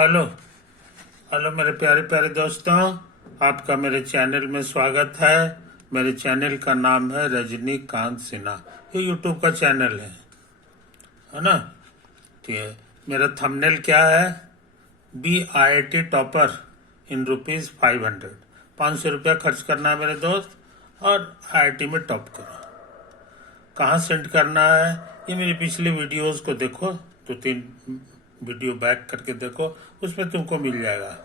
Hello hello मेरे प्यारे प्यारे दोस्तों, आपका मेरे चैनल में स्वागत है। मेरे चैनल का नाम है रजनीकांत सिन्हा। ये यूट्यूब का चैनल है ना। ठीक है। मेरा थंबनेल क्या है? BIT topper in ₹500। 500 रुपया खर्च करना है मेरे दोस्त, और IIT में टॉप करो। कहाँ सेंड करना है? ये मेरी पिछली वीडियोस को देखो, 2-3 वीडियो बैक करके देखो, उसमें तुमको मिल जाएगा,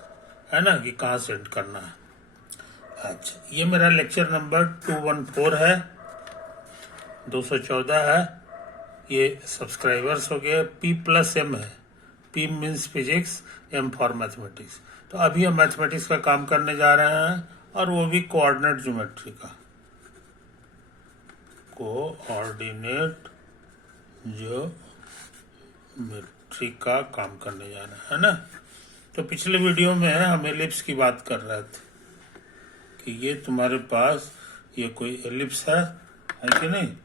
है ना, कि कहाँ सेंड करना है। अच्छा, ये मेरा लेक्चर नंबर 214 है, 214 है। ये सब्सक्राइबर्स हो गए। P+M है। P means physics, M for mathematics. तो अभी हम मैथमेटिक्स का काम करने जा रहे हैं, और वो भी कोऑर्डिनेट ज्योमेट्री का। कोऑर्डिनेट ज्योमेट्री का काम करने जा रहे हैं ना। तो पिछले वीडियो में हम एलिप्स की बात कर रहे थे कि ये तुम्हारे पास ये कोई एलिप्स है कि नहीं,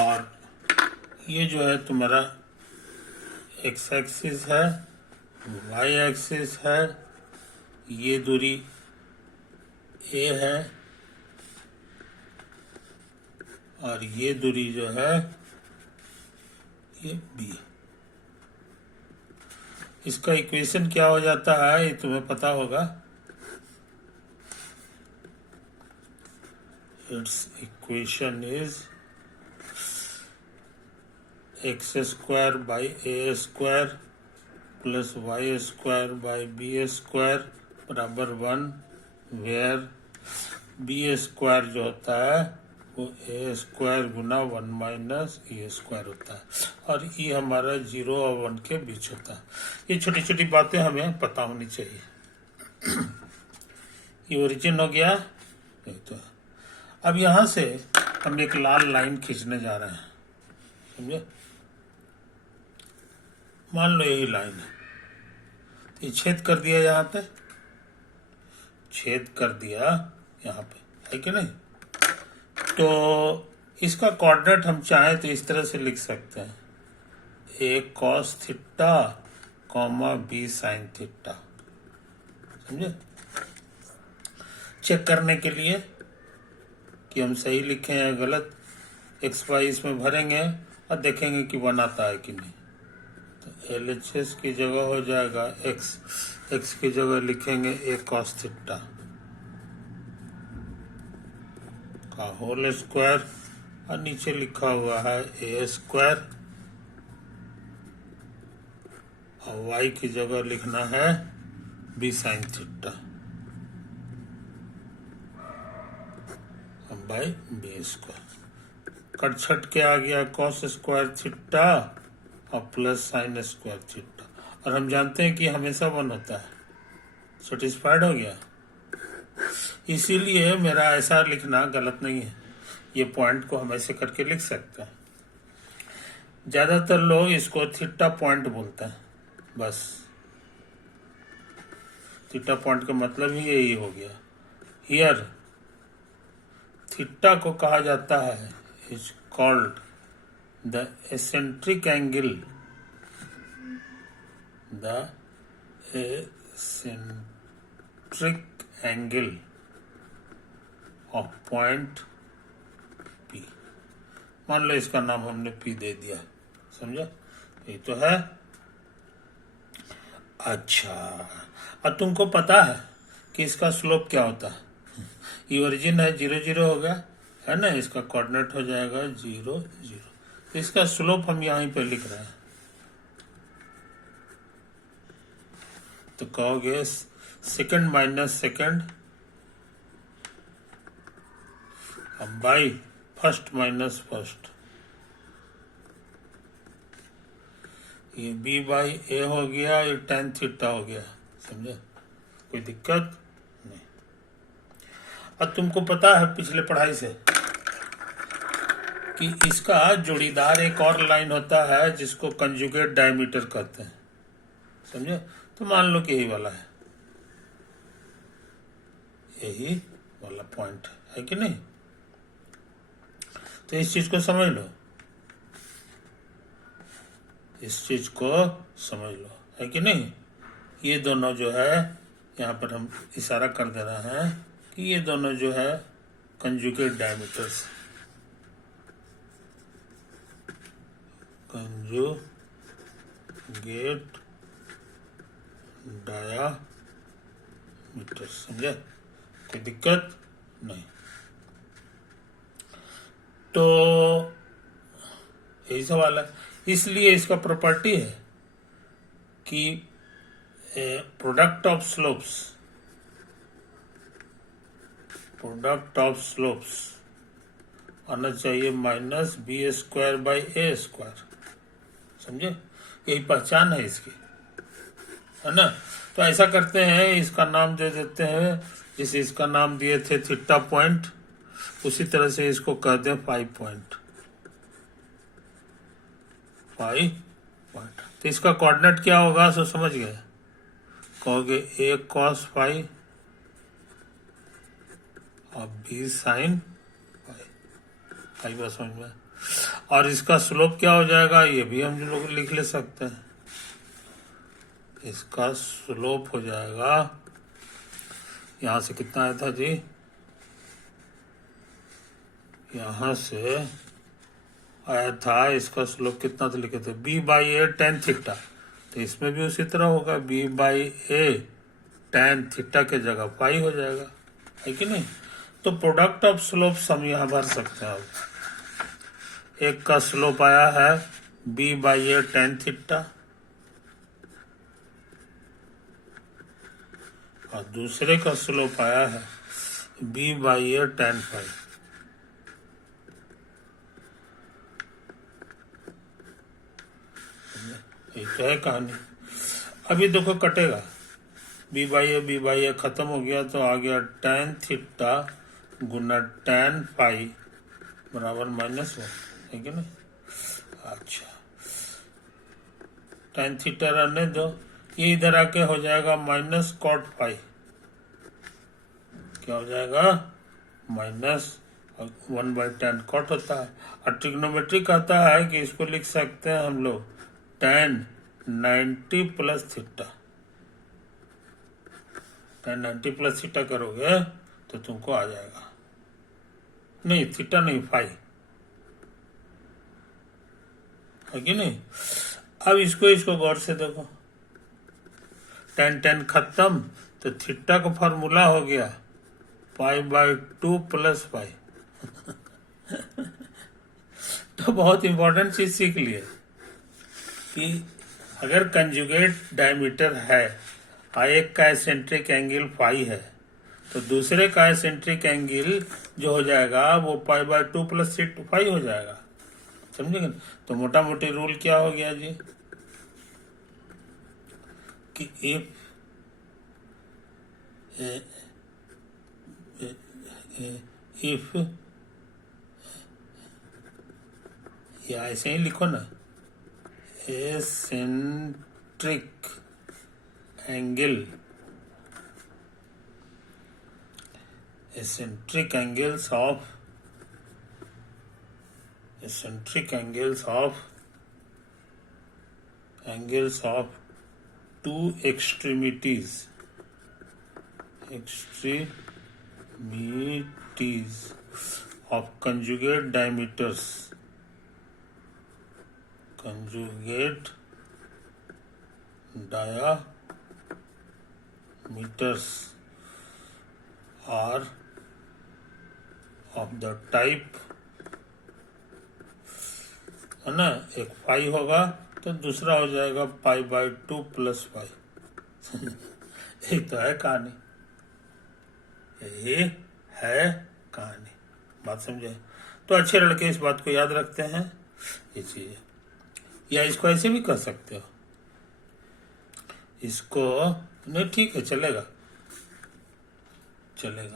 और ये जो है तुम्हारा एक्स एक्सिस है, वाई एक्सिस है, ये दूरी ए है, और ये दूरी जो है ये बी है। इसका इक्वेशन क्या हो जाता है ये तुम्हें पता होगा। It's equation is x² by a² plus y² by b² बराबर 1, वेयर b² जो होता है वो a² गुना 1 माइनस e² होता है, और e हमारा 0 और 1 के बीच होता है। ये छोटी छोटी बातें हमें पता होनी चाहिए। ये ओरिजिन हो गया। तो अब यहां से हम एक लाल लाइन खींचने जा रहे हैं, समझे। मान लो यही लाइन है, तो ये छेद कर दिया, यहाँ पे छेद कर दिया, यहाँ पे है कि नहीं। तो इसका कोऑर्डिनेट हम चाहें तो इस तरह से लिख सकते हैं, A cos theta comma B sin theta, समझे। चेक करने के लिए कि हम सही लिखे हैं या गलत, XY इसमें भरेंगे और देखेंगे कि बनाता है कि नहीं। तो LHS की जगह हो जाएगा x की जगह लिखेंगे A cos थीटा का होल स्क्वायर, और नीचे लिखा हुआ है A², और y की जगह लिखना है B sin theta by B²। Cut छट के आ गया cos² थीटा और प्लस sin² थीटा, और हम जानते हैं कि हमेशा 1 होता है। सेटिस्फाइड हो गया। इसीलिए मेरा ऐसा लिखना गलत नहीं है, ये पॉइंट को हम ऐसे करके लिख सकते हैं। ज्यादातर लोग इसको थीटा पॉइंट बोलते हैं, बस। थीटा पॉइंट का मतलब ही यही हो गया। हियर थीटा को कहा जाता है, is called the eccentric angle, the eccentric angle of point P। मान लो इसका नाम हमने P दे दिया, समझा। ये तो है। अच्छा, अब तुमको पता है कि इसका स्लोप क्या होता है। ये ओरिजिन है, 0 0 हो गया, है ना। इसका कोऑर्डिनेट हो जाएगा 0 0। तो इसका स्लोप हम यहीं पे लिख रहे हैं, तो कहोगे second minus second by first minus first. ये B/A हो गया, ये tan थीटा हो गया, समझे। कोई दिक्कत नहीं। अब तुमको पता है पिछले पढ़ाई से कि इसका जोड़ीदार एक और लाइन होता है जिसको कंजुगेट डायमीटर कहते हैं, समझे। तो मान लो कि यही वाला है, यही वाला पॉइंट है कि नहीं। तो इस चीज को समझ लो, इस चीज को समझ लो, है कि नहीं। ये दोनों जो है यहाँ पर हम इशारा कर दे रहे हैं कि ये दोनों जो है कंजुगेट डायमीटर्स, कंजुगेट डायामीटर, समझे, कोई दिक्कत नहीं। तो यही सवाल है, इसलिए इसका प्रॉपर्टी है कि प्रोडक्ट ऑफ स्लोप्स आना चाहिए माइनस b²/a², समझे, यही पहचान है इसकी, है ना। तो ऐसा करते हैं, इसका नाम दे देते हैं, जैसे इसका नाम दिए थे थीटा पॉइंट, उसी तरह से इसको कह दें 5 पॉइंट। तो इसका कोऑर्डिनेट क्या होगा, सो समझ गए, कहोगे a cos फाई और b sin फाई, बात समझ में। और इसका स्लोप क्या हो जाएगा, ये भी हम लोग लिख ले सकते हैं। इसका स्लोप हो जाएगा, यहां से कितना आया था जी, यहां से आया था, इसका स्लोप कितना था लिखे थे, b/a tan थीटा, तो इसमें भी उसी तरह होगा, b/a tan थीटा के जगह पाई हो जाएगा, है कि नहीं। तो प्रोडक्ट ऑफ स्लोप्स हम यहाँ भर सकते हैं। अब एक का स्लोप आया है b/a tan थीटा और दूसरे का स्लोप आया है b/a tan फाई। ये तो है कहानी। अभी देखो कटेगा, b/a खत्म हो गया, तो आ गया tan थीटा गुना tan फाई बराबर -1, है कि नहीं। अच्छा, tan थीटा रहने दो, ये इधर आके हो जाएगा माइनस cot फाई, क्या हो जाएगा, -1/tan cot होता है। और ट्रिग्नोमेट्री कहता है कि इसको लिख सकते हैं हम लोग tan 90 plus theta. tan 90 plus theta करोगे तो तुमको आ जाएगा, नहीं थीटा नहीं फाई, है कि नहीं। अब इसको गौर से देखो, tan खत्म, तो थीटा का फॉर्मूला हो गया π/2 प्लस फाई। तो बहुत इंपॉर्टेंट चीज सीख लिए कि अगर कंजुगेट डायमीटर है और एक का एसेंट्रिक एंगल फाई है, तो दूसरे का एसेंट्रिक एंगल जो हो जाएगा वो π/2 प्लस फाई हो जाएगा, समझेंगे। तो मोटा मोटी रूल क्या हो गया जी, कि इफ या ऐसे ही लिखो ना, eccentric angles of two extremities of conjugate diameters are of the type, है ना, एक फाई होगा तो दूसरा हो जाएगा π/2 प्लस फाई। एक तो है कहानी, ये है कहानी, बात समझे। तो अच्छे लड़के इस बात को याद रखते हैं, ये चीज, या इसको ऐसे भी कर सकते हो, इसको नहीं, ठीक है, चलेगा,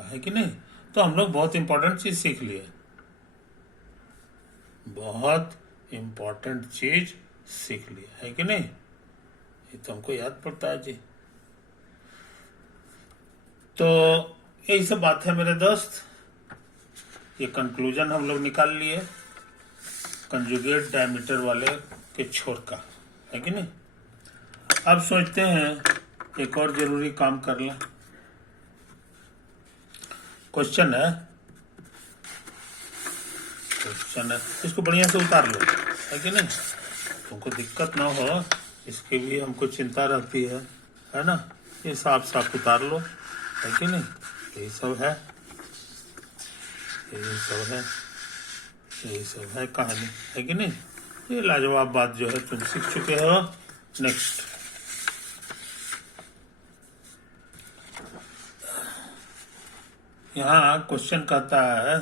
है कि नहीं। तो हम लोग बहुत इंपॉर्टेंट चीज सीख लिए, बहुत इंपॉर्टेंट चीज सीख लिए, है कि नहीं। ये तो हमको याद पड़ता है जी। तो यही सब बात है मेरे दोस्त, ये कंक्लूजन हम लोग निकाल लिए कंजुगेट डायमीटर वाले के छोर का, है कि नहीं। अब सोचते हैं एक और जरूरी काम कर लें। क्वेश्चन है, इसको बढ़िया से उतार लो, है कि नहीं? तुमको दिक्कत ना हो इसकी भी हमको चिंता रहती है ना? ये साफ साफ उतार लो, है कि नहीं? यही सब है, यही सब है, यही सब है कहानी, है कि नहीं? ये लाजवाब बात जो है तुम सीख चुके हो। नेक्स्ट, यहाँ क्वेश्चन कहता है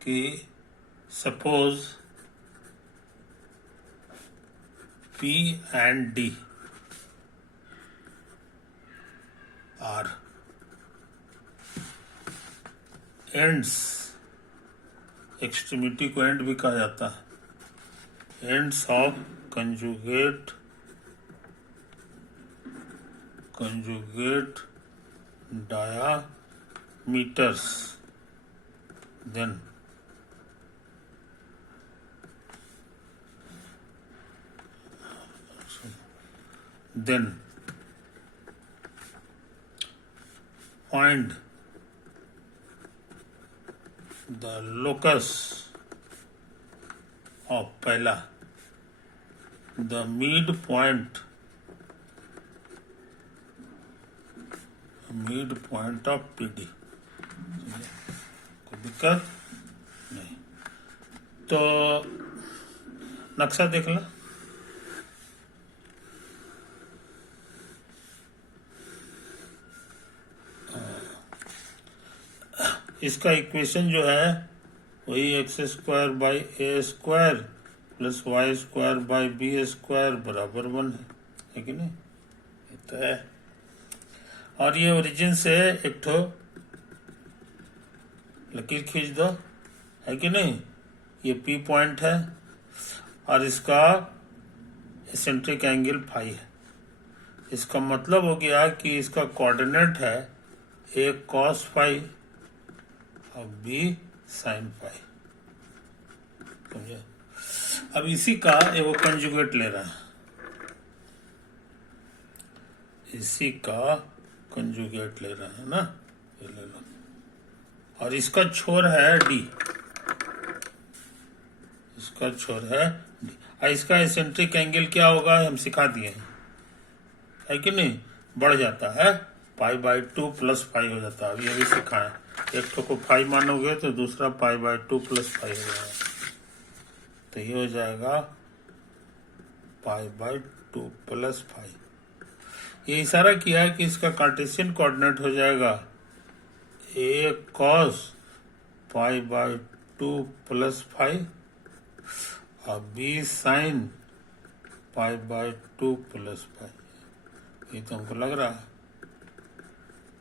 कि suppose P and D are ends, extremity को एंड भी कहा जाता है, ends of conjugate diameters, then find the locus of पहला, the midpoint of PD। कोई दिक्कत नहीं। तो नक्शा देख लो, इसका इक्वेशन जो है वही x² + y² + b² बराबर 1 है कि नहीं? ये तो है। और ये ओरिजिन से एक ठो लकीर खींच दो, है कि नहीं? ये P पॉइंट है और इसका एसेंट्रिक एंगल फाई है। इसका मतलब हो गया कि इसका कोऑर्डिनेट है A cos फाई और B sin फाई, समझे? अब इसी का वो कंजुगेट ले रहा है, इसी का कंजुगेट ले रहा है ना, ये ले लो। और इसका छोर है D, इसका छोर है D। और इसका एसेंट्रिक एंगल क्या होगा हम सिखा दिए हैं, है कि नहीं? बढ़ जाता है, π/2 + फाई हो जाता है। अभी अभी सिखाएं, एक ठो को फाई मानोगे तो दूसरा π/2 + फाई हो जाएगा, तो ये हो जाएगा π/2 + फाई। ये इशारा किया कि इसका कार्टेशियन कोऑर्डिनेट हो जाएगा A cos π/2 + फाई और B sin π/2 + फाई। ये तो हमको लग रहा है।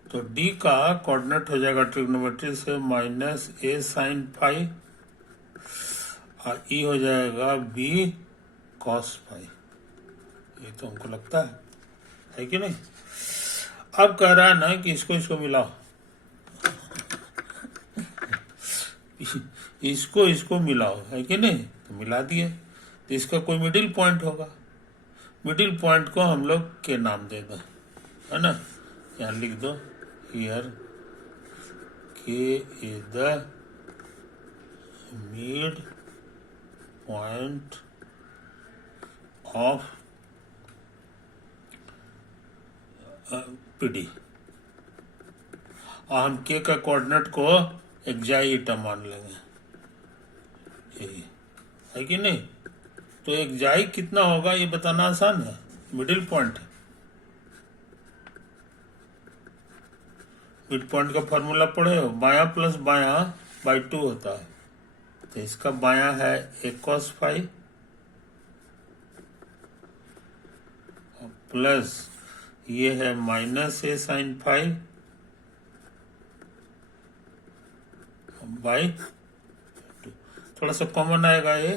तो D का कोऑर्डिनेट हो जाएगा ट्रिग्नोमेट्री से -A sin फाई और E हो जाएगा B cos फाई। ये तो हमको लगता है कि नहीं? अब कह रहा है ना कि इसको मिलाओ, इसको मिलाओ, है कि नहीं? तो मिला दिए, तो इसका कोई मिडिल पॉइंट होगा। मिडिल पॉइंट को हम लोग के नाम दे दो, है ना? यहाँ लिख दो, here K is the mid point of PD। और हम K का कोऑर्डिनेट को एक्जाइटा मान लेंगे, यही है कि नहीं? तो एक्जाई कितना होगा ये बताना आसान है, मिडिल पॉइंट है। मिड पॉइंट का फॉर्मूला पढ़े हो, बायां प्लस बायां /2 होता है। तो इसका बायां है A cos फाई प्लस ये है -A sin फाई /2। थोड़ा सा कॉमन आएगा ये,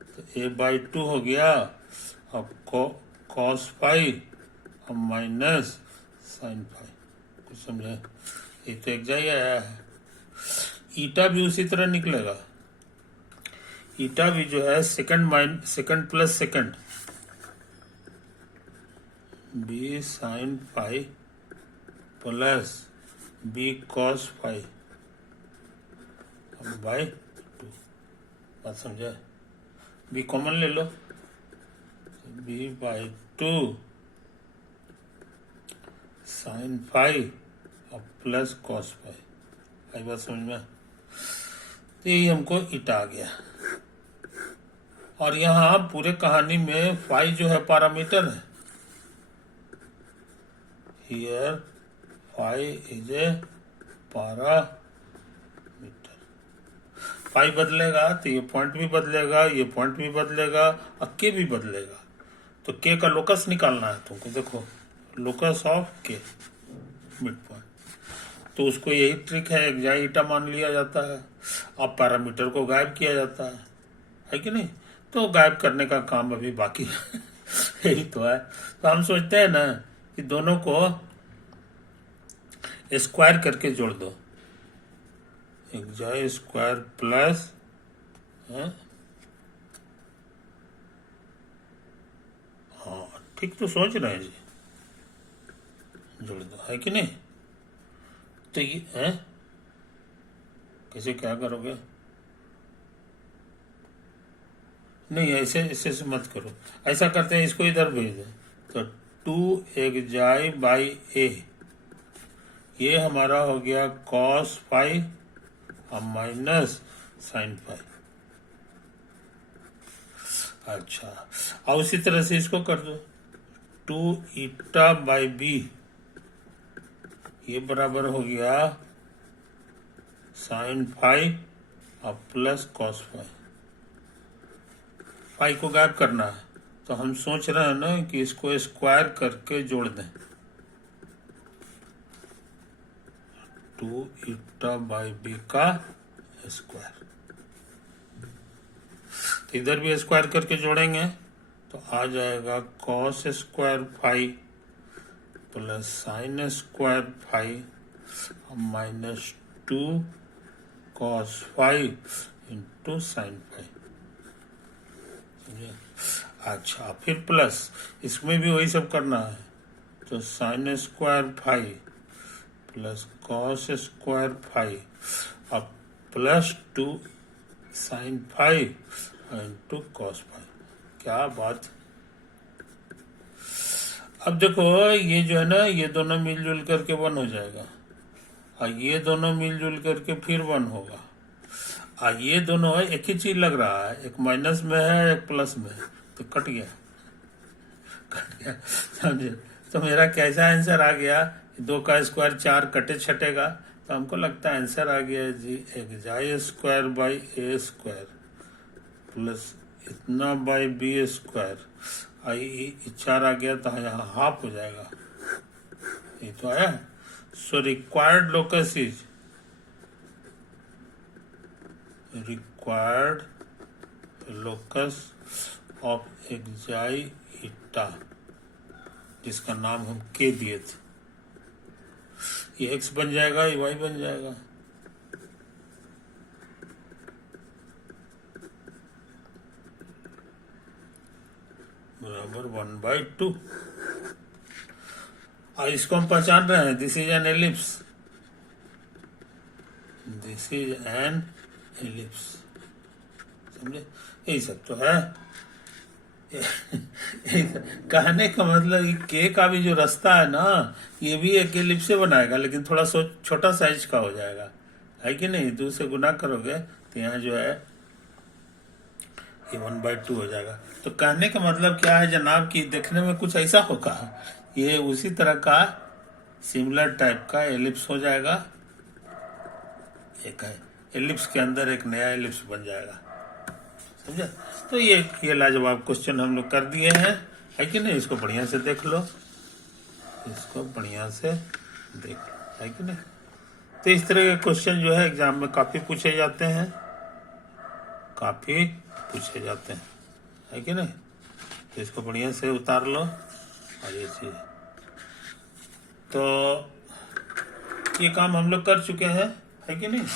तो A/2 हो गया, अब cos फाई और माइनस sin फाई। कुछ समझे? ये तो एक जाई आया है। ईटा भी उसी तरह निकलेगा, ईटा भी जो है second plus second, B sine phi plus B cos phi by 2। बात समझा? बी कॉमन ले लो, बी बाय 2 साइन फाई और प्लस कॉस फाई। आई बात समझ में? तो ये हमको ईटा आ गया। और यहाँ पूरे कहानी में फाई जो है पैरामीटर है। Here phi is a parameter. Phi बदलेगा तो ये पॉइंट भी बदलेगा, ये पॉइंट भी बदलेगा और के भी बदलेगा। तो के का लोकस निकालना है तुमको। देखो, लोकस ऑफ के मिड पॉइंट। तो उसको यही ट्रिक है, एक जाए ईटा मान लिया जाता है, अब पैरामीटर को गायब किया जाता है कि नहीं? तो गायब करने का काम अभी बाकी है। यही तो है। तो हम सोचते हैं ना कि दोनों को स्क्वायर करके जोड़ दो। एक जाए स्क्वायर प्लस हाँ ठीक तो सोच रहे हैं जी, जोड़ दो, है कि नहीं? तो ये है कैसे, क्या करोगे? नहीं, ऐसे ऐसे से मत करो। ऐसा करते हैं, इसको इधर भेज दें। तो 2 एक जाए बाई ए, ये हमारा हो गया कॉस फाई और माइनस साइन फाई। अच्छा, और उसी तरह से इसको कर दो। 2 ईटा बाई बी, ये बराबर हो गया साइन फाई और प्लस कॉस फाई। फाई को गायब करना है, तो हम सोच रहे हैं ना कि इसको स्क्वायर करके जोड़ दें। 2 ईटा बाई बी का स्क्वायर। तो इधर भी स्क्वायर करके जोड़ेंगे तो आ जाएगा cos square phi plus sine square phi और minus 2 cos phi into sine phi. अच्छा, फिर प्लस, इसमें भी वही सब करना है। तो sine square phi plus cos square phi और plus 2 sine phi into cos phi. क्या बात! अब देखो, ये जो है ना, ये दोनों मिलजुल करके 1 हो जाएगा और ये दोनों मिलजुल करके फिर 1 होगा। और ये दोनों है, एक ही चीज लग रहा है, एक माइनस में है एक प्लस में है, तो कट गया समझे? तो मेरा कैसा आंसर आ गया? 2 का स्क्वायर 4 कटे छटेगा, तो हमको लगता है आंसर आ गया जी, एक जाए square by a square plus इतना बाई बी स्क्वायर, आई 4 आ गया तो यहाँ हाफ हो जाएगा। ये तो आया। So required locus is required locus of xi eta, जिसका नाम हम के दिए थे। ये एक्स बन जाएगा, ये वाई बन जाएगा। बराबर 1/2। और इसको हम पहचान रहे हैं, this is an ellipse, this is an ellipse. समझे? यही सब तो है। कहने का मतलब के का भी जो रास्ता है ना, ये भी एक एलिप्स से बनाएगा, लेकिन थोड़ा छोटा साइज का हो जाएगा, है कि नहीं? 2 से गुना करोगे तो यहाँ जो है ये 1/2 हो जाएगा। तो कहने का मतलब क्या है जनाब, कि देखने में कुछ ऐसा होगा, ये उसी तरह का सिमिलर टाइप का एलिप्स हो जाएगा। एक है एलिप्स के अंदर एक नया एलिप्स बन जाएगा। समझा? तो ये लाजवाब क्वेश्चन हम लोग कर दिए हैं, है कि नहीं? इसको बढ़िया से देख लो, इसको बढ़िया से देख लो, है कि नहीं? तो इस तरह के क्वेश्चन जो है एग्जाम में काफी पूछे जाते हैं, काफी पूछे जाते हैं, है कि नहीं? तो इसको बढ़िया से उतार लो। और ये चीज, तो ये काम हम लोग कर चुके हैं, है कि नहीं?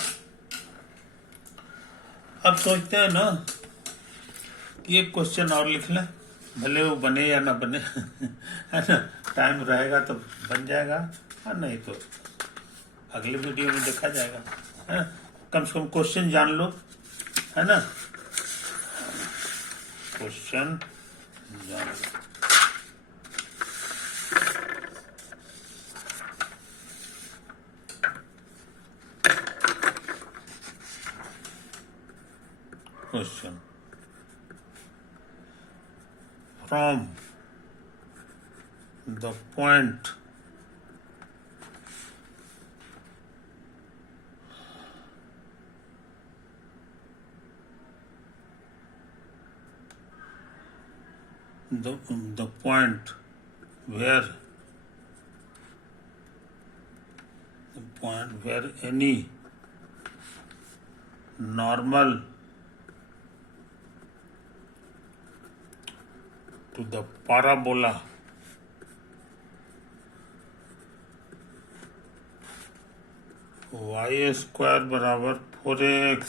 अब सोचते हैं ना कि एक क्वेश्चन और लिख लें। भले वो बने या ना बने है ना, टाइम रहेगा तो बन जाएगा, और नहीं तो अगले वीडियो में देखा जाएगा, है ना। कम से कम क्वेश्चन जान लो, है ना, क्वेश्चन जान लो। Question: from the point the point where any normal to the parabola y square बराबर 4x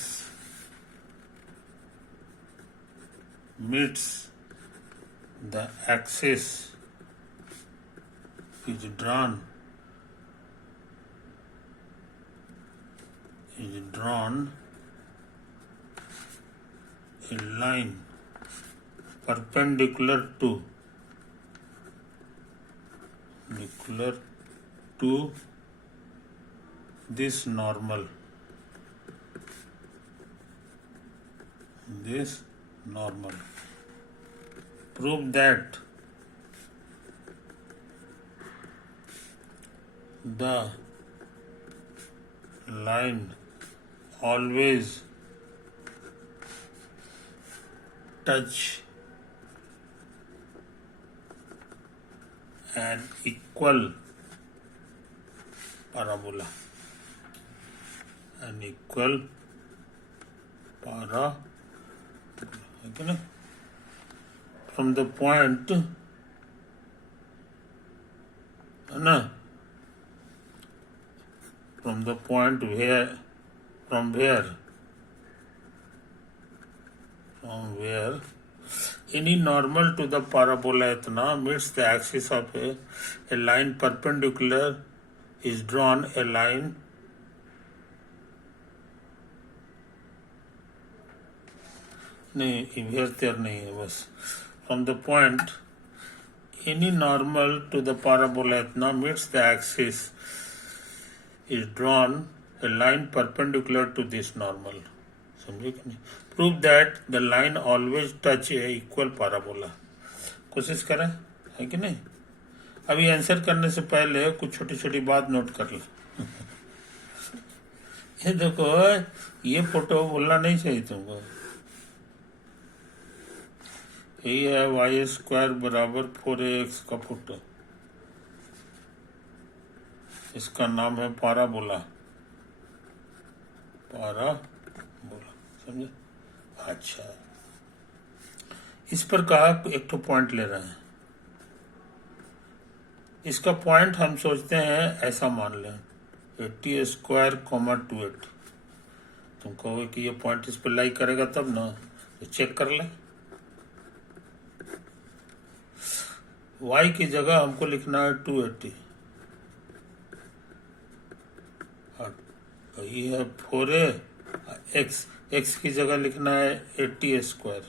meets the axis is drawn a line perpendicular to this normal. Prove that the line always touch an equal parabola. Okay? From the point, na, from where any normal to the parabola itna meets the axis of a line perpendicular is drawn a line नहीं here there नहीं है बस from the point any normal to the parabola itna meets the axis is drawn a line perpendicular to this normal. समझे कि नहीं? Prove that the line always touch a equal parabola. कोशिश करें, है कि नहीं? अभी आंसर करने से पहले कुछ छोटी छोटी बात नोट कर ले। ये देखो, ये फोटो बोलना नहीं चाहिए तुमको। यही है y स्क्वायर बराबर 4ax का फोटो। इसका नाम है पाराबोला। समझे? अच्छा, इस पर कहा एक तो पॉइंट ले रहे हैं। इसका पॉइंट हम सोचते हैं ऐसा मान लें 80 स्क्वायर 280। तुम कहोगे कि ये पॉइंट इस पर लाई करेगा तब ना, तो चेक कर ले। y की जगह हमको लिखना है 280 और ये है 4a, x की जगह लिखना है 80 स्क्वायर।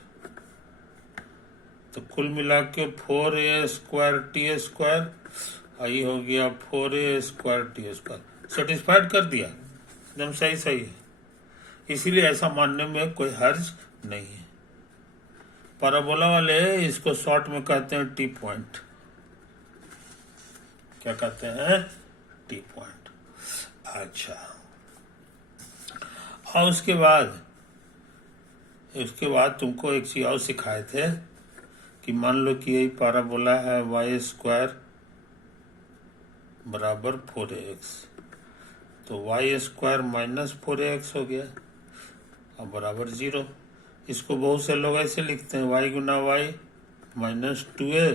तो कुल मिला के 4a स्क्वायर टी स्क्वायर, आई हो गया 4a square T square. Satisfied कर दिया, एकदम सही है। इसीलिए ऐसा मानने में कोई हर्ज नहीं है। पैराबोला वाले इसको शॉर्ट में कहते हैं टी पॉइंट। क्या कहते हैं? T point. अच्छा, और उसके बाद तुमको एक चीज और सिखाए थे कि मान लो कि यही पैराबोला है y स्क्वायर बराबर 4ax, तो y स्क्वायर माइनस 4ax हो गया और बराबर 0। इसको बहुत से लोग ऐसे लिखते हैं y गुना y माइनस 2a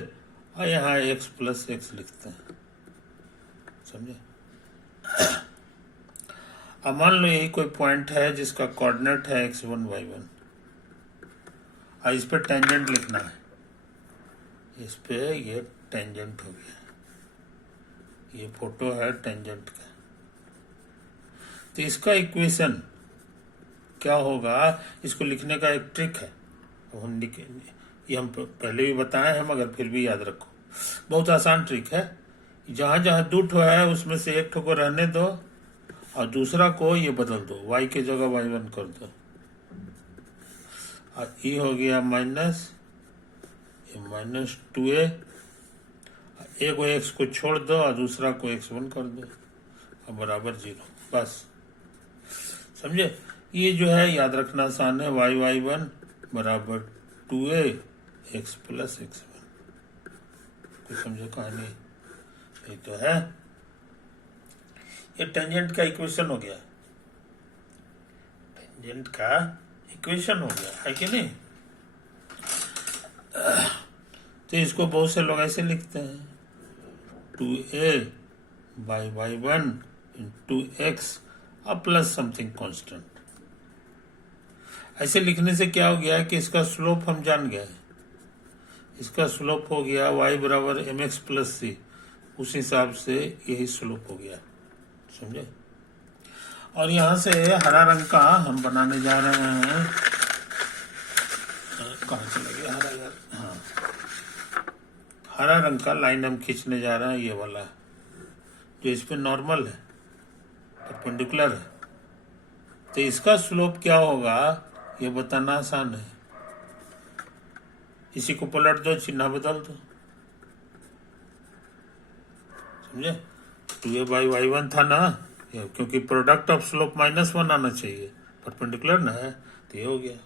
और यहाँ x प्लस x लिखते हैं। समझे? अब मान लो यही कोई पॉइंट है जिसका कोऑर्डिनेट है x1 y1 और इस पर टेंजेंट लिखना है। इस पे ये टेंजेंट हो गया, ये फोटो है टेंजेंट का। तो इसका इक्वेशन क्या होगा, इसको लिखने का एक ट्रिक है, ये हम पहले भी बताए हैं मगर फिर भी याद रखो, बहुत आसान ट्रिक है। जहां जहां दो ठो है उसमें से एक ठो को रहने दो और दूसरा को ये बदल दो, y की जगह y1 कर दो, और ये हो गया माइनस, ये माइनस 2a, एक x को छोड़ दो और दूसरा को x1 कर दो और बराबर 0, बस समझे। ये जो है याद रखना आसान है, y1 बराबर 2a x प्लस x1। कुछ समझो कहानी, यही तो है। ये टेंजेंट का इक्वेशन हो गया, टेंजेंट का इक्वेशन हो गया, है कि नहीं। तो इसको बहुत से लोग ऐसे लिखते हैं, 2a by y1 into x अब प्लस समथिंग कांस्टेंट। ऐसे लिखने से क्या हो गया कि इसका स्लोप हम जान गए, इसका स्लोप हो गया y बराबर mx प्लस c, उस हिसाब से यही स्लोप हो गया, समझे। और यहां से हरा रंग का हम बनाने जा रहे हैं, कहां चला गया हरा यार, हाँ, हरा रंग का लाइन हम खींचने जा रहे हैं, ये वाला जो इस पे नॉर्मल है, परपेंडिकुलर है। तो इसका स्लोप क्या होगा ये बताना आसान है, इसी को पलट दो, चिन्ह बदल दो, समझे। 2a बाई y1 था ना, क्योंकि प्रोडक्ट ऑफ स्लोप -1 आना चाहिए, परपेंडिकुलर ना है, तो ये हो गया,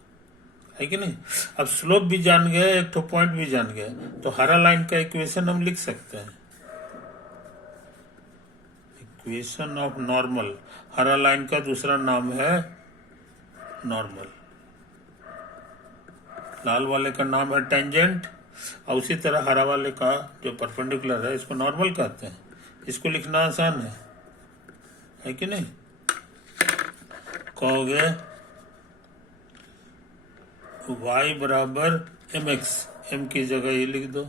है कि नहीं। अब स्लोप भी जान गए, एक तो पॉइंट भी जान गए, तो हरा लाइन का इक्वेशन हम लिख सकते हैं, इक्वेशन ऑफ नॉर्मल। हरा लाइन का दूसरा नाम है नॉर्मल, लाल वाले का नाम है टेंजेंट, और उसी तरह हरा वाले का जो परपेंडिकुलर है इसको नॉर्मल कहते हैं। इसको लिखना आसान है कि नहीं। कहोगे y बराबर mx, m की जगह ये लिख दो,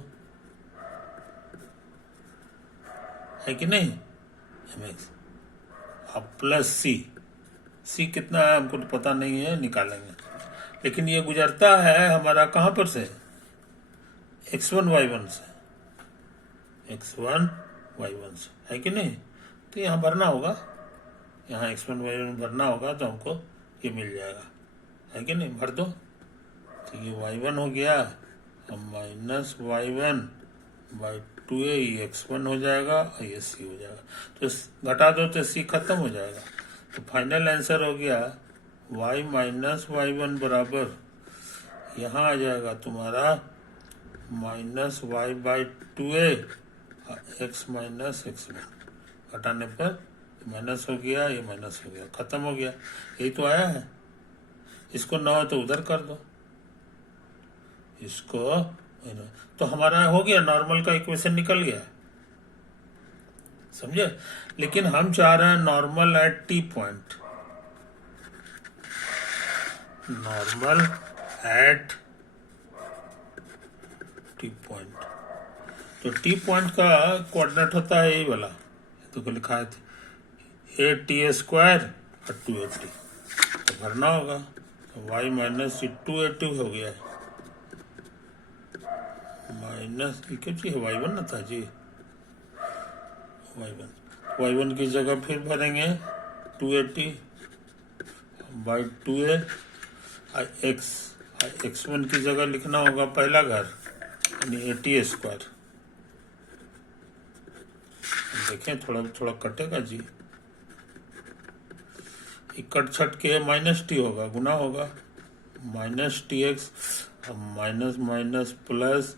है कि नहीं, mx, अब प्लस c कितना है हमको तो पता नहीं है, निकालेंगे, लेकिन ये गुजरता है हमारा कहां पर से, x1 y1 से, x1 y1 से, है कि नहीं। तो यहाँ भरना होगा, यहाँ x1 y1 भरना होगा तो हमको ये मिल जाएगा, है कि नहीं, भर दो। तो ये y1 हो गया, अब माइनस y1 बाई 2a, ये x1 हो जाएगा और ये c हो जाएगा, तो घटा दो तो c खत्म हो जाएगा। तो फाइनल आंसर हो गया y माइनस y1 बराबर, यहाँ आ जाएगा तुम्हारा minus y by 2a x minus x1, घटाने पर माइनस हो गया, ये माइनस हो गया, खत्म हो गया, यही तो आया है। इसको ना हो तो उधर कर दो, इसको, तो हमारा हो गया, नॉर्मल का इक्वेशन निकल गया, समझे। लेकिन हम चाह रहे हैं normal at T point, normal at T point. तो टी पॉइंट का कोऑर्डिनेट होता है यही वाला, तो लिखा है 8t² और 280, तो भरना होगा, तो y माइनस 280 हो गया है, माइनस क्या चाहिए, y1 ना था जी, y1 की जगह फिर भरेंगे 280 बाई 2a, x1 की जगह लिखना होगा पहला घर, यानी 80²। देखें थोड़ा थोड़ा कटेगा जी, कट छट के माइनस टी होगा, गुना होगा, माइनस tx, अब माइनस माइनस प्लस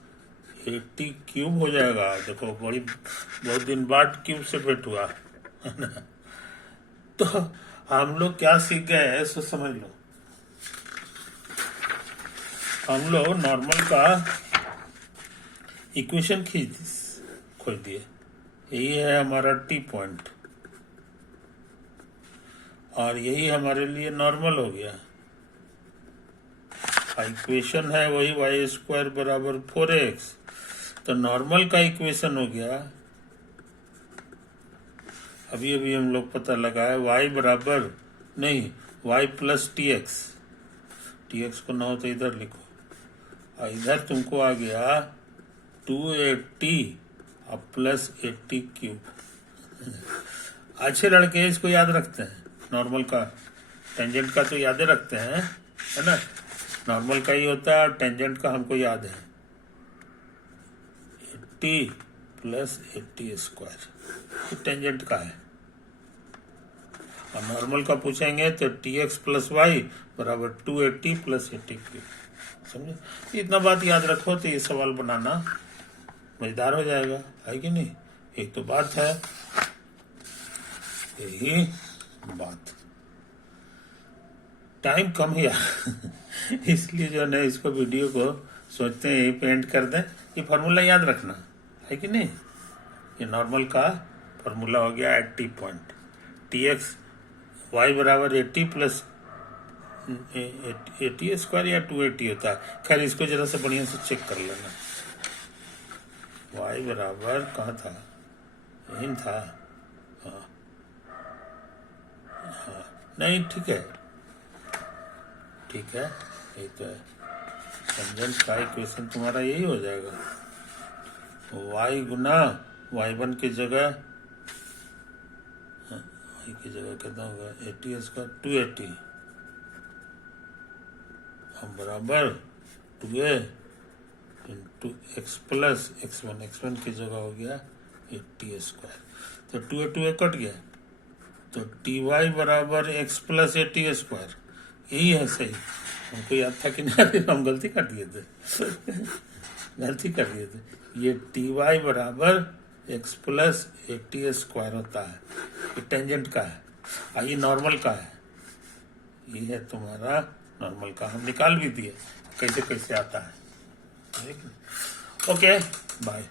80³ हो जाएगा। देखो बहुत दिन बाद क्यूब से भेंट हुआ तो हम लोग क्या सीख गए हैं सो समझ लो, हम लोग नॉर्मल का इक्वेशन खोज दिए, यही है हमारा टी पॉइंट, और यही हमारे लिए नॉर्मल हो गया। इक्वेशन है वही y² बराबर 4x, तो नॉर्मल का इक्वेशन हो गया, अभी अभी हम लोग पता लगाया, y बराबर नहीं y प्लस टी एक्स को ना हो तो इधर लिखो, और इधर तुमको आ गया 280 और प्लस 80 क्यूब। अच्छे लड़के इसको याद रखते हैं, नॉर्मल का टेंजेंट का तो याद रखते हैं, है ना। नॉर्मल का ही होता है और टेंजेंट का हमको याद है 80 प्लस 80 स्क्वायर, टेंजेंट का है। और नॉर्मल का पूछेंगे तो टी एक्स प्लस वाई बराबर 280 प्लस 80 क्यूब। समझे, इतना बात याद रखो तो ये सवाल बनाना मजेदार हो जाएगा, है कि नहीं। एक तो बात है, यही बात, टाइम कम ही इसलिए जो है इसको वीडियो को सोचते हैं यही पेंट कर दें। ये फार्मूला याद रखना, है कि नहीं। ये नॉर्मल का फार्मूला हो गया 80 पॉइंट, टी एक्स वाई बराबर 80 प्लस 80 स्क्वायर या 280 होता है। खैर इसको जरा से बढ़िया से चेक कर लेना। वाई बराबर कहाँ था, यही था, हाँ हाँ, नहीं ठीक है ठीक है, यही तो है। टेंजेंट का इक्वेशन तुम्हारा यही हो जाएगा, y गुना y1 की जगह, y की जगह कितना होगा 80 स्क्वायर 280 हम बराबर 2a into x plus x1 की जगह हो गया 80 स्क्वायर, तो 2a कट गया, तो टी वाई बराबर एक्स प्लस 80 स्क्वायर, यही है सही। हमको याद था कि नहीं, हम गलती कर दिए थे गलती कर दिए थे। ये टी वाई बराबर एक्स प्लस 80 स्क्वायर होता है, ये टेंजेंट का है, और ये नॉर्मल का है, ये है तुम्हारा नॉर्मल का। हम निकाल भी दिए कैसे कैसे आता है। Okay bye.